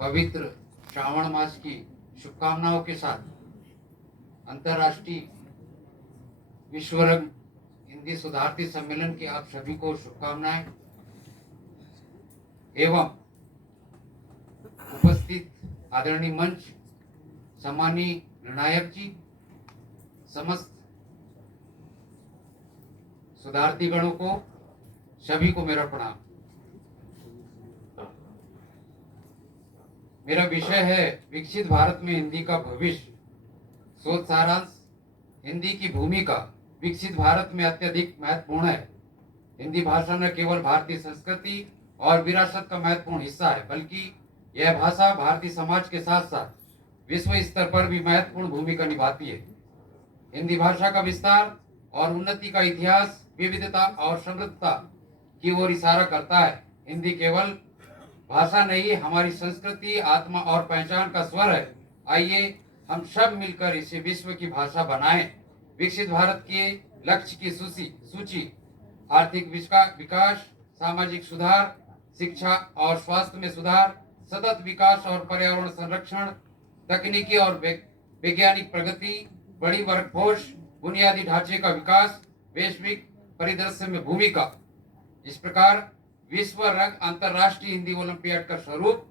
पवित्र श्रावण मास की शुभकामनाओं के साथ अंतर्राष्ट्रीय विश्वरंग हिंदी सुधारती सम्मेलन की आप सभी को शुभकामनाएं एवं उपस्थित आदरणीय मंच सम्मानीय निर्णायक जी, समस्त सुधारती गणों को सभी को मेरा प्रणाम। मेरा विषय है विकसित भारत में हिंदी का भविष्य। शोध सारांश: हिंदी की भूमिका विकसित भारत में अत्यधिक महत्वपूर्ण है। हिंदी भाषा न केवल भारतीय संस्कृति और विरासत का महत्वपूर्ण हिस्सा है, बल्कि यह भाषा भारतीय समाज के साथ साथ विश्व स्तर पर भी महत्वपूर्ण भूमिका निभाती है। हिंदी भाषा का विस्तार और उन्नति का इतिहास विविधता और समृद्धता की ओर इशारा करता है। हिंदी केवल भाषा नहीं, हमारी संस्कृति, आत्मा और पहचान का स्वर है। आइए हम सब मिलकर इसे विश्व की भाषा बनाएं। विकसित भारत के लक्ष्य की सूची आर्थिक विकास, सामाजिक सुधार, शिक्षा और स्वास्थ्य में सुधार, सतत विकास और पर्यावरण संरक्षण, तकनीकी और वैज्ञानिक प्रगति, बड़ी वर्कफोर्स, बुनियादी ढांचे का विकास, वैश्विक परिदृश्य में भूमिका। इस प्रकार विश्व रंग अंतर्राष्ट्रीय हिंदी ओलंपियाड का स्वरूप।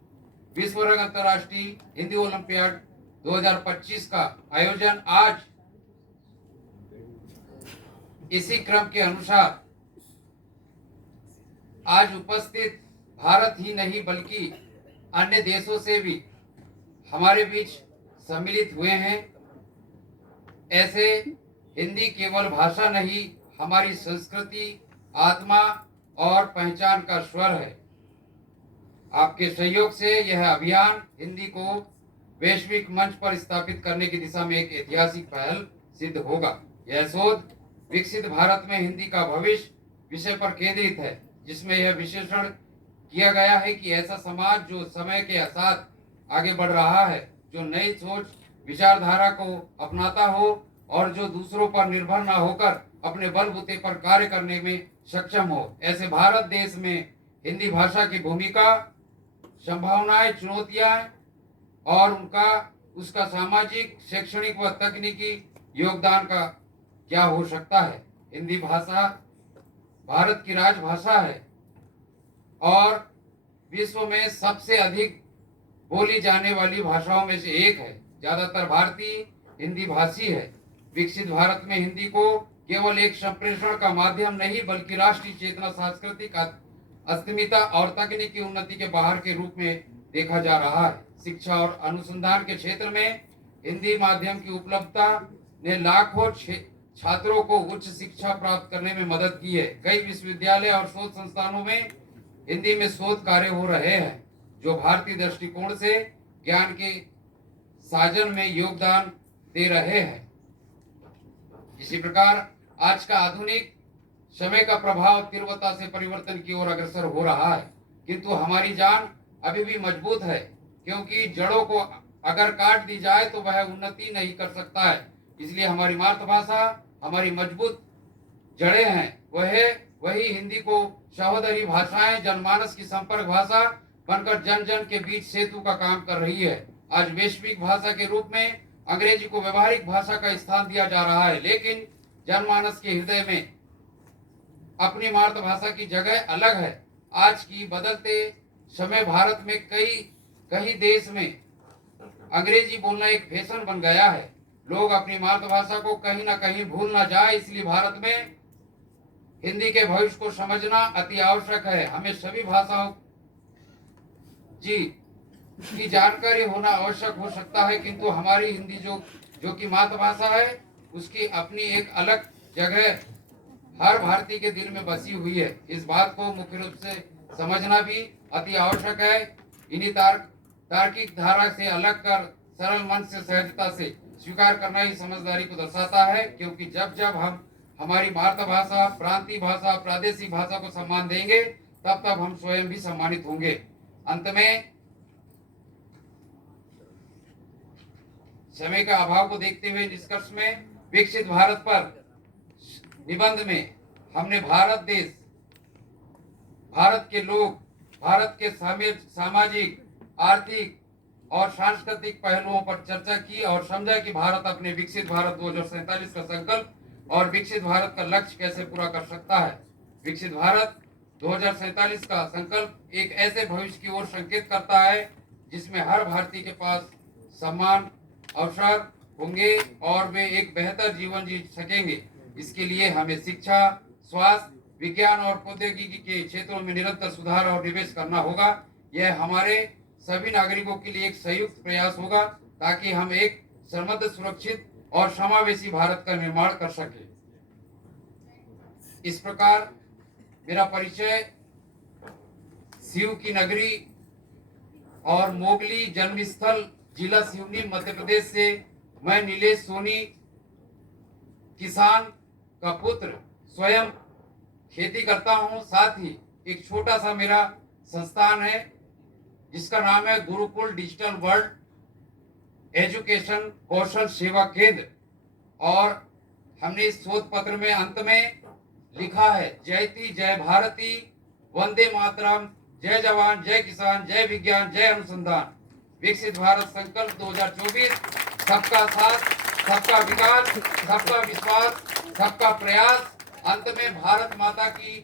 विश्व रंग अंतर्राष्ट्रीय हिंदी ओलंपियाड 2025 का आयोजन आज इसी क्रम के अनुसार आज उपस्थित भारत ही नहीं बल्कि अन्य देशों से भी हमारे बीच सम्मिलित हुए हैं। ऐसे हिंदी केवल भाषा नहीं, हमारी संस्कृति, आत्मा और पहचान का स्वर है। आपके सहयोग से यह अभियान हिंदी को वैश्विक मंच पर स्थापित करने की दिशा में एक ऐतिहासिक पहल सिद्ध होगा। यह शोध विकसित भारत में हिंदी का भविष्य विषय पर केंद्रित है, जिसमें यह विश्लेषण किया गया है कि ऐसा समाज जो समय के साथ आगे बढ़ रहा है, जो नई सोच विचारधारा को अपनाता हो और जो दूसरों पर निर्भर न होकर अपने बलबूते पर कार्य करने में सक्षम हो, ऐसे भारत देश में हिंदी भाषा की भूमिका, संभावनाएं, चुनौतियां और उसका सामाजिक, शैक्षणिक व तकनीकी योगदान का क्या हो सकता है। हिंदी भाषा भारत की राजभाषा है और विश्व में सबसे अधिक बोली जाने वाली भाषाओं में से एक है। ज्यादातर भारतीय हिंदी भाषी है। विकसित भारत में हिंदी को केवल एक संप्रेषण का माध्यम नहीं, बल्कि राष्ट्रीय चेतना, सांस्कृतिक अस्मिता और तकनीकी उन्नति के बाहर के रूप में देखा जा रहा है। शिक्षा और अनुसंधान के क्षेत्र में हिंदी माध्यम की उपलब्धता ने लाखों छात्रों को उच्च शिक्षा प्राप्त करने में मदद की है। कई विश्वविद्यालय और शोध संस्थानों में हिंदी में शोध कार्य हो रहे हैं, जो भारतीय दृष्टिकोण से ज्ञान के साजन में योगदान दे रहे हैं। इसी प्रकार आज का आधुनिक समय का प्रभाव तीव्रता से परिवर्तन की ओर अग्रसर हो रहा है, किंतु हमारी जान अभी भी मजबूत है, क्योंकि जड़ों को अगर काट दी जाए तो वह उन्नति नहीं कर सकता है। इसलिए हमारी मातृभाषा, हमारी मजबूत जड़ें हैं। वही हिंदी को सहोदरी भाषाएं, जनमानस की संपर्क भाषा बनकर जन जन के बीच सेतु का काम कर रही है। आज वैश्विक भाषा के रूप में अंग्रेजी को व्यवहारिक भाषा का स्थान दिया जा रहा है, लेकिन जनमानस के हृदय में अपनी मातृभाषा की जगह अलग है। आज की बदलते समय भारत में कई देश में अंग्रेजी बोलना एक फैशन बन गया है। लोग अपनी मातृभाषा को कहीं ना कहीं भूल ना जाए, इसलिए भारत में हिंदी के भविष्य को समझना अति आवश्यक है। हमें सभी भाषाओं की जानकारी होना आवश्यक हो सकता है, किंतु हमारी हिंदी जो कि मातृभाषा है, उसकी अपनी एक अलग जगह हर भारतीय के दिल में बसी हुई है। इस बात को मुख्य रूप से समझना भी अति आवश्यक है। इन्हीं तार्किक धारा से अलग कर सरल मन से, सहजता से स्वीकार करना ही समझदारी को दर्शाता है, क्योंकि जब जब हम हमारी मातृभाषा, प्रांतीय भाषा, प्रादेशिक भाषा को सम्मान देंगे, तब तब हम स्वयं भी सम्मानित होंगे। अंत में समय का अभाव को देखते हुए निष्कर्ष में विकसित भारत पर निबंध में हमने भारत देश, भारत के लोग, भारत के सामाजिक, आर्थिक और सांस्कृतिक पहलुओं पर चर्चा की और समझा कि भारत अपने विकसित भारत 2047 का संकल्प और विकसित भारत का लक्ष्य कैसे पूरा कर सकता है। विकसित भारत 2047 का संकल्प एक ऐसे भविष्य की ओर संकेत करता है जिसमें हर भारतीय के पास सम्मान, अवसर होंगे और वे एक बेहतर जीवन जी सकेंगे। इसके लिए हमें शिक्षा, स्वास्थ्य, विज्ञान और प्रौद्योगिकी के क्षेत्रों में निरंतर सुधार और निवेश करना होगा। यह हमारे सभी नागरिकों के लिए एक संयुक्त प्रयास होगा ताकि हम एक समृद्ध, सुरक्षित और समावेशी भारत का निर्माण कर सके। इस प्रकार मेरा परिचय शिव की नगरी और मोगली जन्मस्थल जिला सिवनी मध्य प्रदेश से मैं नीलेश सोनी, किसान का पुत्र, स्वयं खेती करता हूं। साथ ही एक छोटा सा मेरा संस्थान है जिसका नाम है गुरुकुल डिजिटल वर्ल्ड एजुकेशन कौशल सेवा केंद्र। और हमने इस शोध पत्र में अंत में लिखा है, जयती जय भारती, वंदे मातरम, जय जवान, जय किसान, जय विज्ञान, जय अनुसंधान। विकसित भारत संकल्प 2024, सबका साथ, सबका विकास, सबका विश्वास, सबका प्रयास। अंत में भारत माता की